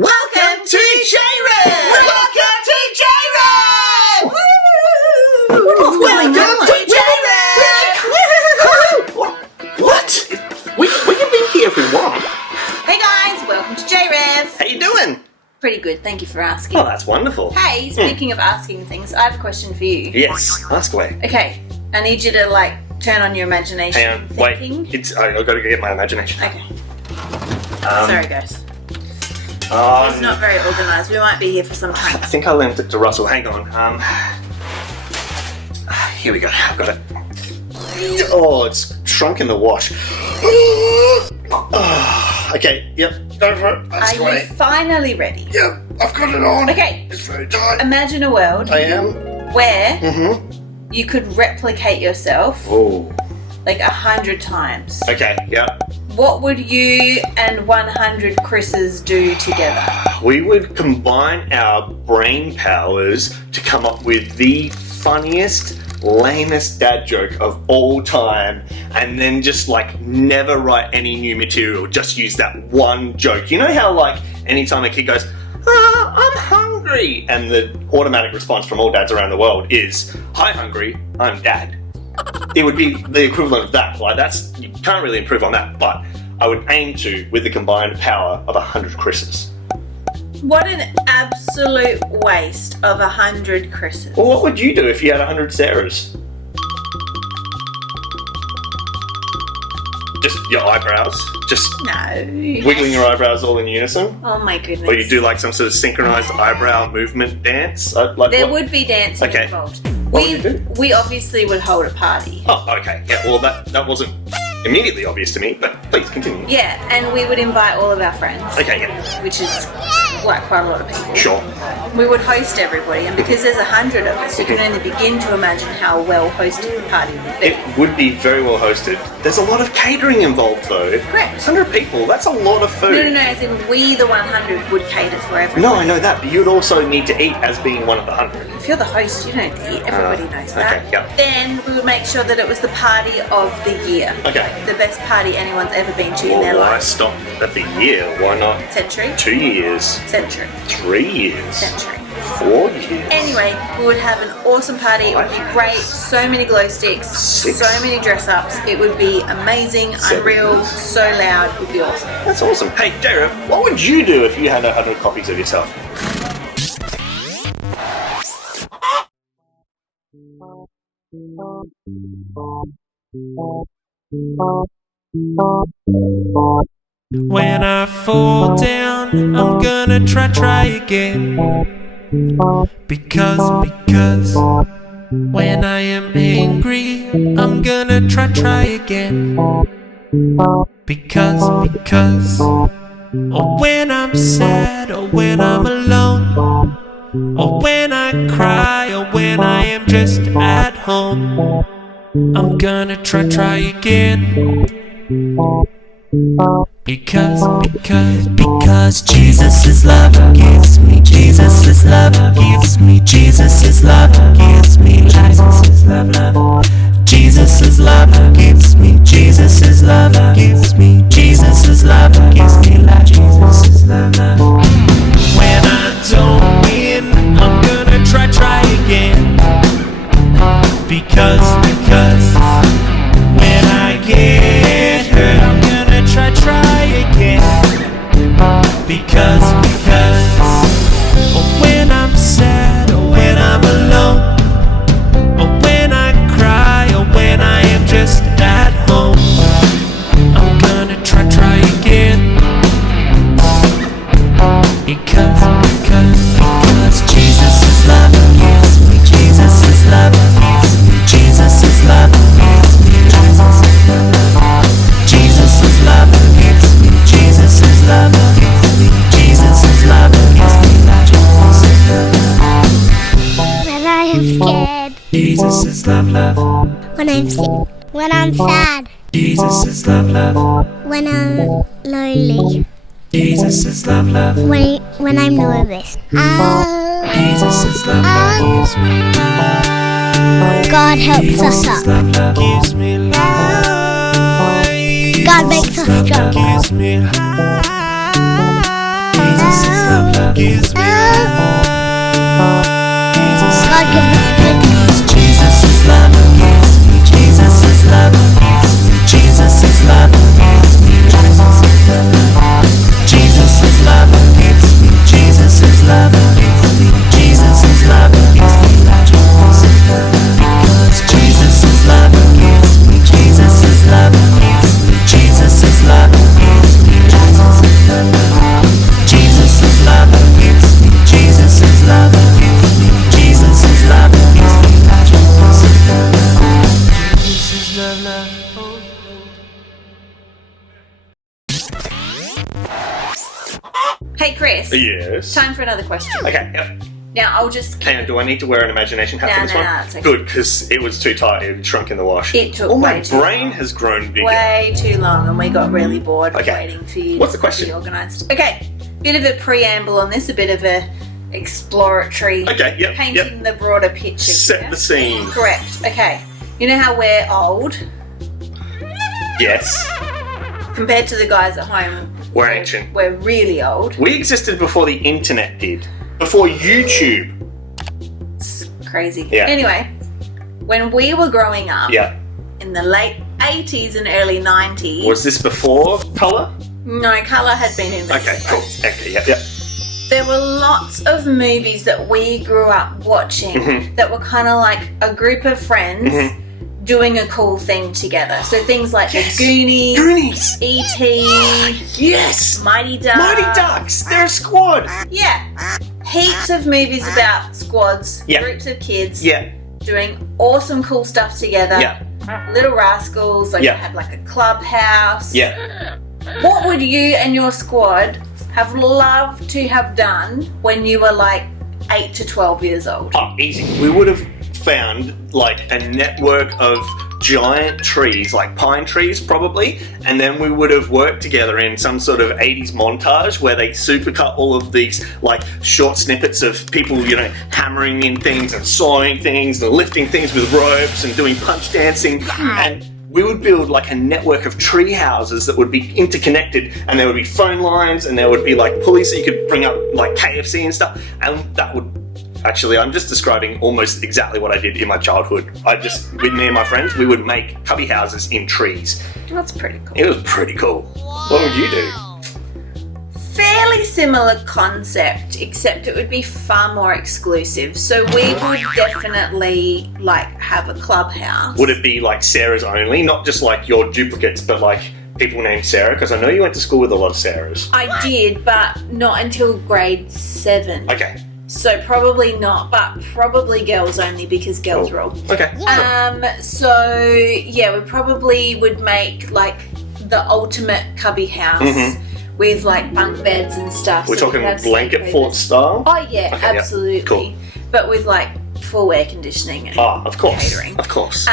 Welcome to JRev! Welcome to JRev! Welcome to JRev! What? We can be here if we want. Hey guys, welcome to JRev. How you doing? Pretty good, thank you for asking. Oh, that's wonderful. Hey, speaking of asking things, I have a question for you. Yes, ask away. Okay, I need you to turn on your imagination. Hang on, thinking. wait. I've got to get my imagination. Okay. Sorry guys. It's Oh, not very organised. We might be here for some I time. think I lent it to Russell. Hang on. Here we go. I've got it. Oh, it's shrunk in the wash. Okay, yep. Go for it. Ask Are away. you finally ready? Yep, I've got it on. Okay. It's very tight. Imagine a world I am. where you could replicate yourself Oh. 100 times. Okay, yeah. What would you and 100 Chris's do together? We would combine our brain powers to come up with the funniest, lamest dad joke of all time, and then just never write any new material, just use that one joke. You know how anytime a kid goes, I'm hungry, and the automatic response from all dads around the world is, hi hungry, I'm dad. It would be the equivalent of that. You can't really improve on that, but I would aim to with the combined power of 100 Chris's. What an absolute waste of 100 Chris's. Well, what would you do if you had 100 Sarahs? Just your eyebrows? Just No. wiggling your eyebrows all in unison? Oh my goodness. Or you do some sort of synchronized eyebrow movement dance? There would be dancing Okay. involved. What would you do? We obviously would hold a party. Oh, okay. Yeah, well, that wasn't immediately obvious to me, but please continue. Yeah, and we would invite all of our friends. Okay, yeah. Which is quite a lot of people. Sure. We would host everybody, and because there's 100 of us, you can only begin to imagine how well hosted the party would be. It would be very well hosted. There's a lot of catering involved, though. Correct. 100 people, that's a lot of food. No, as in we, the 100, would cater for everyone. No, I know that, but you'd also need to eat as being one of the 100. If you're the host, you don't eat. Everybody knows that. Okay, yeah. Then we would make sure that it was the party of the year. Okay. The best party anyone's ever been to in their Why life. stop at the year? Why not Century? 2 years, Century. 3 years, Century. 4 years? Anyway, we would have an awesome party. It would be great. So many glow sticks. 6. So many dress ups. It would be amazing, 7. unreal, so loud. It would be awesome. That's awesome. Hey, JRev, what would you do if you had 100 copies of yourself? When I fall down, I'm gonna try again. Because when I am angry, I'm gonna try again. Because or when I'm sad, or when I'm alone, or when I cry, or when I am just at home, I'm gonna try again. Because Jesus is love, gives me Jesus is love, gives me Jesus is love, gives me life. Jesus is love. Jesus is love, gives me Jesus is love, gives me Jesus is love, gives me life. Jesus is love. When I don't win, I'm gonna try again. Because when I get hurt, I'm gonna try again. Because or when I'm sad, or when I'm alone, or when I cry, or when I am just at home, I'm gonna try again. Because Jesus is love, gives me Jesus is love, gives me Jesus is love, gives me Jesus is love. Jesus is love, gives me Jesus is love, gives me Jesus is love, gives me life. Jesus is love. When I am scared. Jesus is love. When I'm sick. When I'm sad. Jesus is love. When I'm lonely. Jesus is love. When I'm nervous. Jesus is love. Gives me life. God helps us Jesus is up. love. Gives me life. God makes us strong. Gives me life. Jesus is love. gives me life. God give us goodness. Jesus is love gives me. Jesus is love gives me. Jesus is love gives me. Jesus is love gives me. Jesus is love gives me. Jesus is love gives me. Because Jesus is love gives me. Jesus is love gives me. Jesus is love gives me. Jesus is love gives me. Jesus is love gives me. Jesus is love gives me. Jesus is love, love. Hey, Chris. Yes. Time for another question. Okay, yep. Now, I'll just... Hang on, do I need to wear an imagination hat for this one? No, it's okay. Good, because it was too tight. It shrunk in the wash. It took Oh, my way too brain long. has grown bigger. Way too long, and we got really bored Okay. waiting for you What's the to question? be organised. Okay, bit of a preamble on this, a bit of a exploratory, Okay, yep, painting the broader picture. Set here. the scene. Correct. Okay, you know how we're old Yes. compared to the guys at home. We're ancient. We're really old. We existed before the internet did. Before YouTube. It's crazy. Yeah. Anyway, when we were growing up Yeah. in the late 80s and early 90s, Was this before colour? no, colour had been invented. Okay, cool. Okay, yeah. There were lots of movies that we grew up watching Mhm. that were kind of like a group of friends Mhm. doing a cool thing together. So things like Yes. The Goonies, Goonies. E.T., Yes. Mighty Ducks. Mighty Ducks. They're a squad. Yeah. Heaps of movies about squads, Yeah. groups of kids Yeah. doing awesome cool stuff together. Yeah. Little Rascals, like Yeah. they had like a clubhouse. Yeah. What would you and your squad have loved to have done when you were like 8 to 12 years old? Oh, easy. We would have found like a network of giant trees, like pine trees probably, and then we would have worked together in some sort of 80s montage where they supercut all of these like short snippets of people, you know, hammering in things and sawing things and lifting things with ropes and doing punch dancing, and we would build like a network of tree houses that would be interconnected, and there would be phone lines and there would be like pulleys so you could bring up like KFC and stuff, and that would... Actually, I'm just describing almost exactly what I did in my childhood. With me and my friends, we would make cubby houses in trees. That's pretty cool. It was pretty cool. What would you do? Fairly similar concept, except it would be far more exclusive. So we would definitely like have a clubhouse. Would it be like Sarah's only? Not just like your duplicates, but like people named Sarah? Because I know you went to school with a lot of Sarahs. I did, but not until grade 7. Okay. So probably not, but probably girls only because girls rule. Okay. So yeah, we probably would make like the ultimate cubby house Mhm. with like bunk beds and stuff. We're so we talking could have blanket sleepovers. fort style? Oh yeah, Okay, yeah. absolutely. Cool. But with like full air conditioning and Oh, of course. catering. Of course.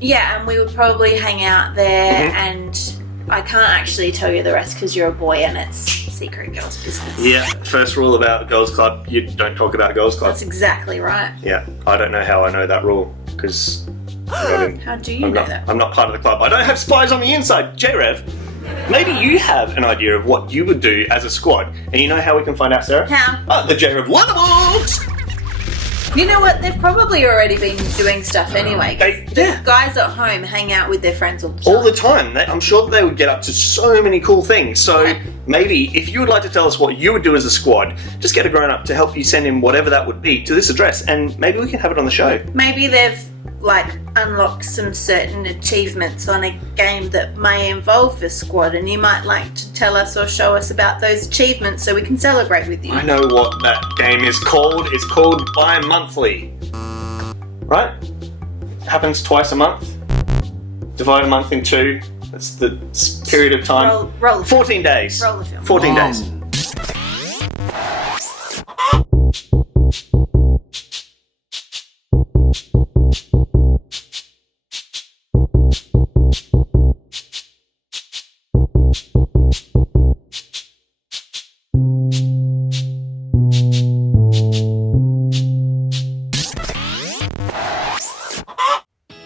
Yeah, and we would probably hang out there, Mhm. and I can't actually tell you the rest because you're a boy and it's secret girls' business. Yeah, first rule about Girls Club, you don't talk about Girls Club. That's exactly right. Yeah, I don't know how I know that rule, because How do you know that? I'm not part of the club. I don't have spies on the inside. JRev, maybe you have an idea of what you would do as a squad, and you know how we can find out, Sarah? How? Oh, the JRev Letterbox! You know what? They've probably already been doing stuff anyway. Yeah. Guys at home hang out with their friends all the time. All the time. I'm sure they would get up to so many cool things. So maybe if you would like to tell us what you would do as a squad, just get a grown up to help you send in whatever that would be to this address, and maybe we can have it on the show. Maybe they've like unlocked some certain achievements on a game that may involve the squad, and you might like to tell us or show us about those achievements so we can celebrate with you. I know what that game is called. It's called Bi-Monthly. Right? Happens twice a month. Divide a month in 2. That's the period of time. Roll the 14 days. Roll the film. 14 days.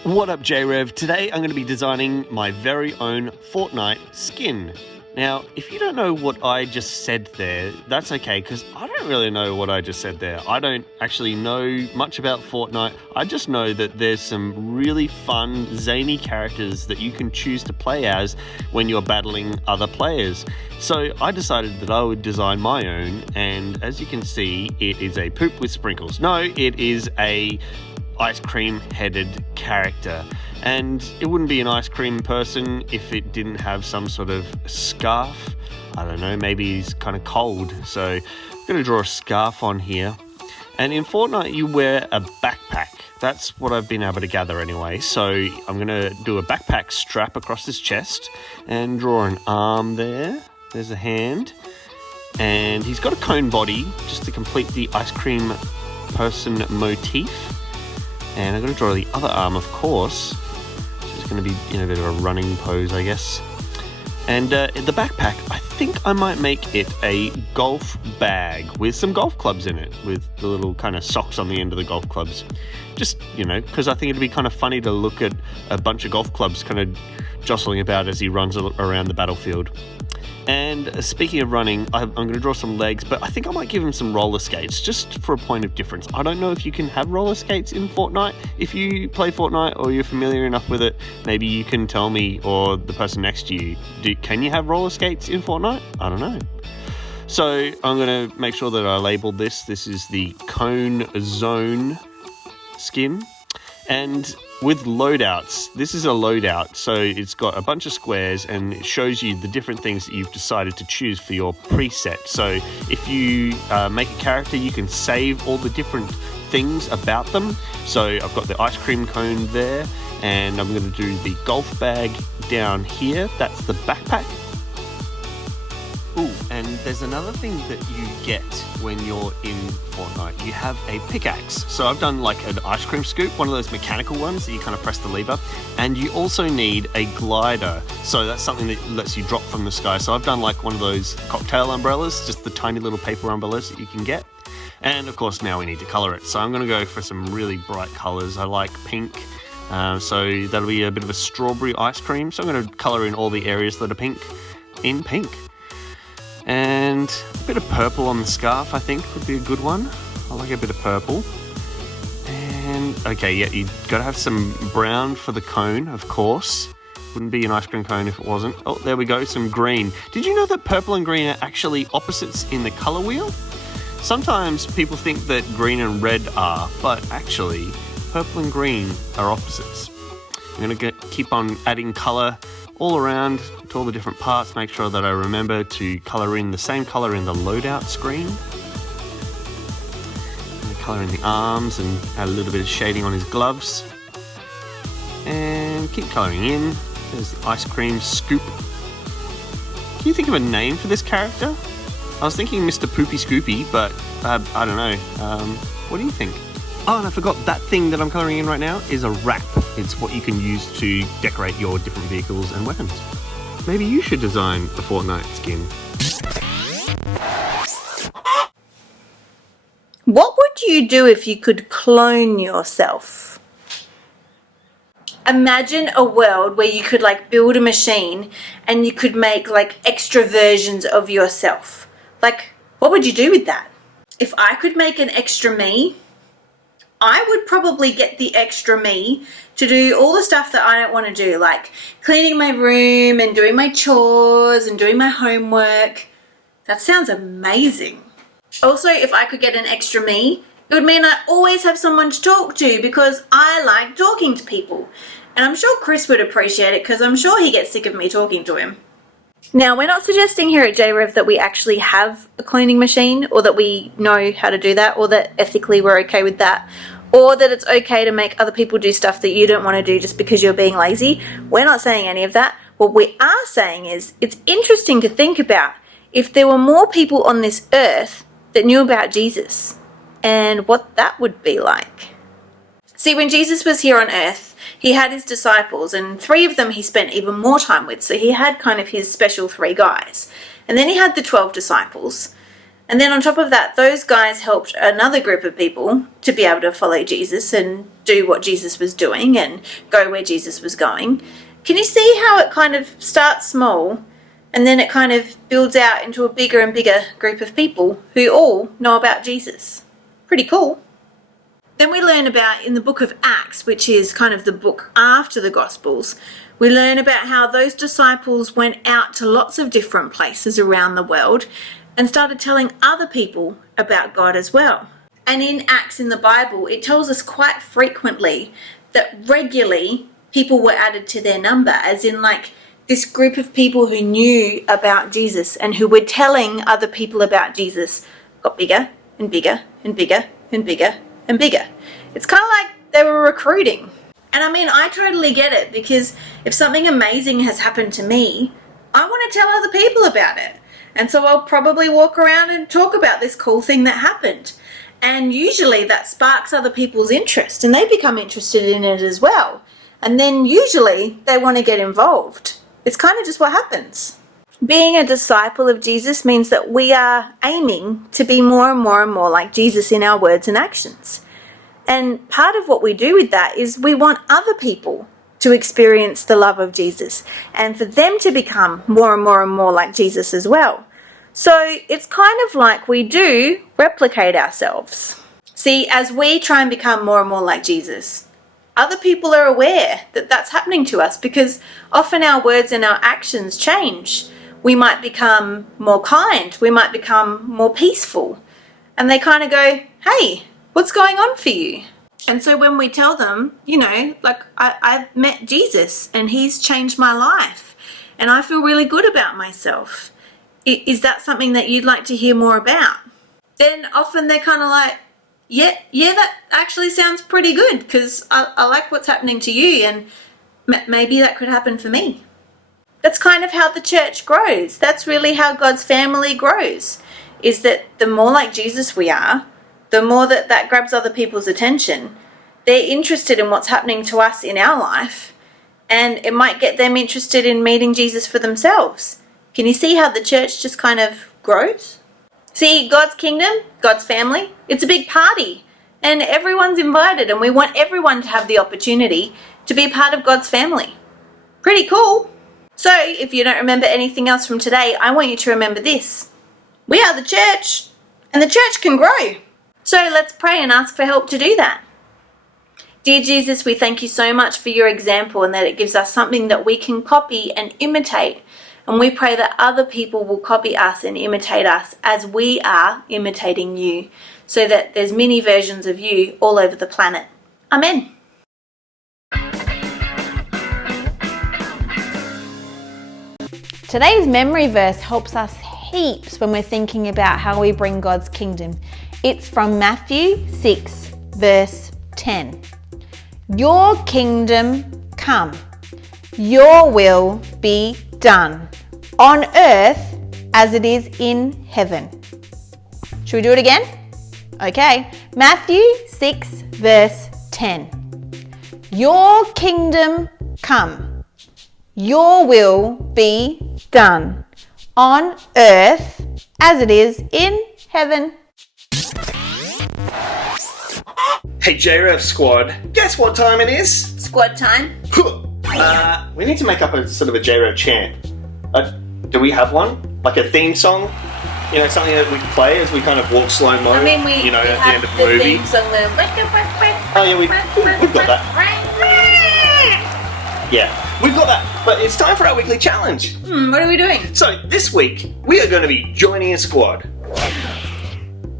What up, JRev? Today I'm going to be designing my very own Fortnite skin. Now, if you don't know what I just said there, that's okay, because I don't really know what I just said there. I don't actually know much about Fortnite. I just know that there's some really fun, zany characters that you can choose to play as when you're battling other players. So I decided that I would design my own, and as you can see, it is a poop with sprinkles. No, it is a ice cream headed character, and it wouldn't be an ice cream person if it didn't have some sort of scarf. I don't know, maybe he's kind of cold, so I'm going to draw a scarf on here. And in Fortnite you wear a backpack. That's what I've been able to gather anyway. So I'm going to do a backpack strap across his chest and draw an arm there. There's a hand, and he's got a cone body just to complete the ice cream person motif. And I'm going to draw the other arm, of course. It's going to be in a bit of a running pose, I guess. And the backpack, I think I might make it a golf bag with some golf clubs in it, with the little kind of socks on the end of the golf clubs. Just, because I think it'd be kind of funny to look at a bunch of golf clubs kind of jostling about as he runs around the battlefield. And speaking of running, I'm going to draw some legs, but I think I might give him some roller skates, just for a point of difference. I don't know if you can have roller skates in Fortnite. If you play Fortnite or you're familiar enough with it, maybe you can tell me, or the person next to you, can you have roller skates in Fortnite? I don't know. So I'm going to make sure that I labeled this. This is the Cone Zone skin. And with loadouts, this is a loadout, so it's got a bunch of squares and it shows you the different things that you've decided to choose for your preset. So if you make a character, you can save all the different things about them. So I've got the ice cream cone there, and I'm going to do the golf bag down here. That's the backpack. Ooh, and there's another thing that you get when you're in Fortnite. You have a pickaxe. So I've done like an ice cream scoop, one of those mechanical ones that you kind of press the lever. And you also need a glider. So that's something that lets you drop from the sky. So I've done like one of those cocktail umbrellas, just the tiny little paper umbrellas that you can get. And of course now we need to color it. So I'm going to go for some really bright colors. I like pink. So that'll be a bit of a strawberry ice cream. So I'm going to color in all the areas that are pink in pink. And a bit of purple on the scarf, I think, would be a good one. I like a bit of purple. And, okay, yeah, you've got to have some brown for the cone, of course. Wouldn't be an ice cream cone if it wasn't. Oh, there we go, some green. Did you know that purple and green are actually opposites in the color wheel? Sometimes people think that green and red are, but actually, purple and green are opposites. I'm going to keep on adding color all around to all the different parts. Make sure that I remember to color in the same color in the loadout screen. Color in the arms and add a little bit of shading on his gloves. And keep coloring in. There's the ice cream scoop. Can you think of a name for this character? I was thinking Mr. Poopy Scoopy, but I don't know. What do you think? Oh, and I forgot, that thing that I'm colouring in right now is a wrap. It's what you can use to decorate your different vehicles and weapons. Maybe you should design a Fortnite skin. What would you do if you could clone yourself? Imagine a world where you could like build a machine and you could make like extra versions of yourself. Like, what would you do with that? If I could make an extra me, I would probably get the extra me to do all the stuff that I don't want to do, like cleaning my room and doing my chores and doing my homework. That sounds amazing. Also, if I could get an extra me, it would mean I always have someone to talk to because I like talking to people. And I'm sure Chris would appreciate it because I'm sure he gets sick of me talking to him. Now, we're not suggesting here at JRev that we actually have a cloning machine or that we know how to do that or that ethically we're okay with that or that it's okay to make other people do stuff that you don't want to do just because you're being lazy. We're not saying any of that. What we are saying is it's interesting to think about if there were more people on this earth that knew about Jesus and what that would be like. See, when Jesus was here on earth, he had his disciples and 3 of them he spent even more time with. So he had kind of his special 3 guys. And then he had the 12 disciples. And then on top of that, those guys helped another group of people to be able to follow Jesus and do what Jesus was doing and go where Jesus was going. Can you see how it kind of starts small And then it kind of builds out into a bigger and bigger group of people who all know about Jesus. Pretty cool. Then we learn about, in the book of Acts, which is kind of the book after the Gospels, we learn about how those disciples went out to lots of different places around the world and started telling other people about God as well. And in Acts in the Bible, it tells us quite frequently that regularly people were added to their number, as in like this group of people who knew about Jesus and who were telling other people about Jesus got bigger and bigger and bigger and bigger and bigger. It's kind of like they were recruiting. And I mean, I totally get it, because if something amazing has happened to me, I want to tell other people about it. And so I'll probably walk around and talk about this cool thing that happened. And usually that sparks other people's interest and they become interested in it as well. And then usually they want to get involved. It's kind of just what happens. Being a disciple of Jesus means that we are aiming to be more and more and more like Jesus in our words and actions. And part of what we do with that is we want other people to experience the love of Jesus and for them to become more and more and more like Jesus as well. So it's kind of like we do replicate ourselves. See, as we try and become more and more like Jesus, other people are aware that that's happening to us, because often our words and our actions change. We might become more kind, we might become more peaceful, and they kind of go, hey, what's going on for you? And so when we tell them, you know, like I've met Jesus and he's changed my life and I feel really good about myself. Is that something that you'd like to hear more about? Then often they're kind of like, yeah, that actually sounds pretty good, because I like what's happening to you and maybe that could happen for me. That's kind of how the church grows. That's really how God's family grows, is that the more like Jesus we are, the more that grabs other people's attention. They're interested in what's happening to us in our life, and it might get them interested in meeting Jesus for themselves. Can you see how the church just kind of grows? See, God's kingdom, God's family, it's a big party, and everyone's invited, and we want everyone to have the opportunity to be part of God's family. Pretty cool. So, if you don't remember anything else from today, I want you to remember this. We are the church, and the church can grow. So let's pray and ask for help to do that. Dear Jesus, we thank you so much for your example and that it gives us something that we can copy and imitate. And we pray that other people will copy us and imitate us as we are imitating you, so that there's many versions of you all over the planet. Amen. Today's memory verse helps us heaps when we're thinking about how we bring God's kingdom. It's from Matthew 6, verse 10. Your kingdom come, your will be done, on earth as it is in heaven. Should we do it again? Okay, Matthew 6, verse 10. Your kingdom come, your will be done, on earth as it is in heaven. Hey JRev squad, guess what time it is? Squad time. We need to make up a sort of a JRev chant. Do we have one? Like a theme song? You know, something that we can play as we kind of walk slow-mo, I mean, we at the have end of the movie. theme song where Oh yeah, we've got that. Yeah, we've got that. But it's time for our weekly challenge. What are we doing? So this week, we are going to be joining a squad.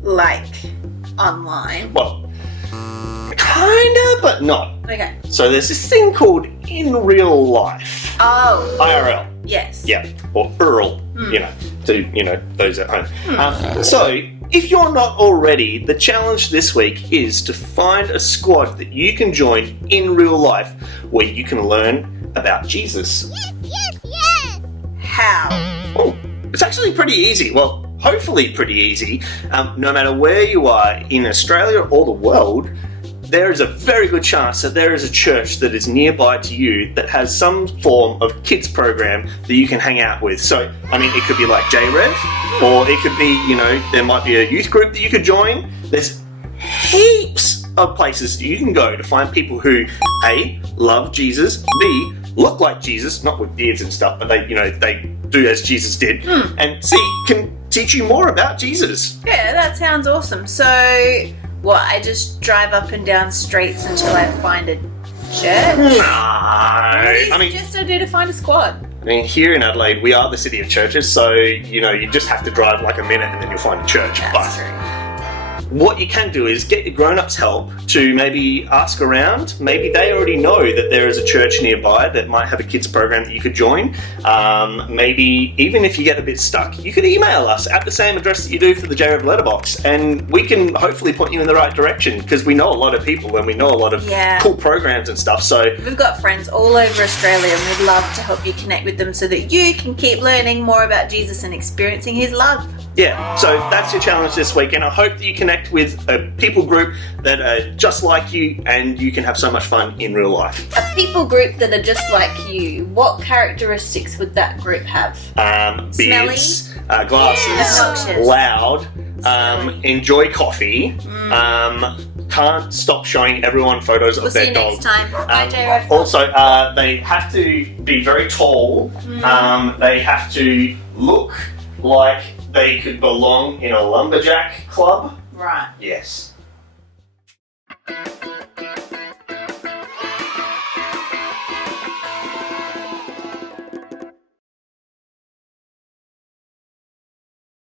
Like, online. Well, kinda, but not. Okay. So there's this thing called in real life. Oh. IRL. Yes. Yeah, or Earl, to those at home. So, if you're not already, the challenge this week is to find a squad that you can join in real life where you can learn about Jesus. Yes! How? Oh, it's actually pretty easy. Well, hopefully pretty easy. No matter where you are in Australia or the world, there is a very good chance that there is a church that is nearby to you that has some form of kids program that you can hang out with. So, I mean, it could be like JRev, or it could be, there might be a youth group that you could join. There's heaps of places that you can go to find people who, A, love Jesus, B, look like Jesus, not with beards and stuff, but they do as Jesus did, and can teach you more about Jesus. Yeah, that sounds awesome. So, what? I just drive up and down streets until I find a church? No, I mean, just I do to find a squad. I mean, here in Adelaide, we are the city of churches, so you just have to drive like a minute and then you'll find a church. That's true. What you can do is get your grown-ups help to maybe ask around. Maybe they already know that there is a church nearby that might have a kids program that you could join. Maybe even if you get a bit stuck, you could email us at the same address that you do for the JRev letterbox, and we can hopefully point you in the right direction, because we know a lot of people and we know a lot of cool programs and stuff. So we've got friends all over Australia, and we'd love to help you connect with them so that you can keep learning more about Jesus and experiencing his love. Yeah, so that's your challenge this week, and I hope that you connect with a people group that are just like you, and you can have so much fun in real life. A people group that are just like you, what characteristics would that group have? Beards, glasses, Yeah. loud, enjoy coffee, can't stop showing everyone photos of their dog. We'll see you next time. Bye, JRev. Also, they have to be very tall. They have to look like they could belong in a lumberjack club. Right. Yes.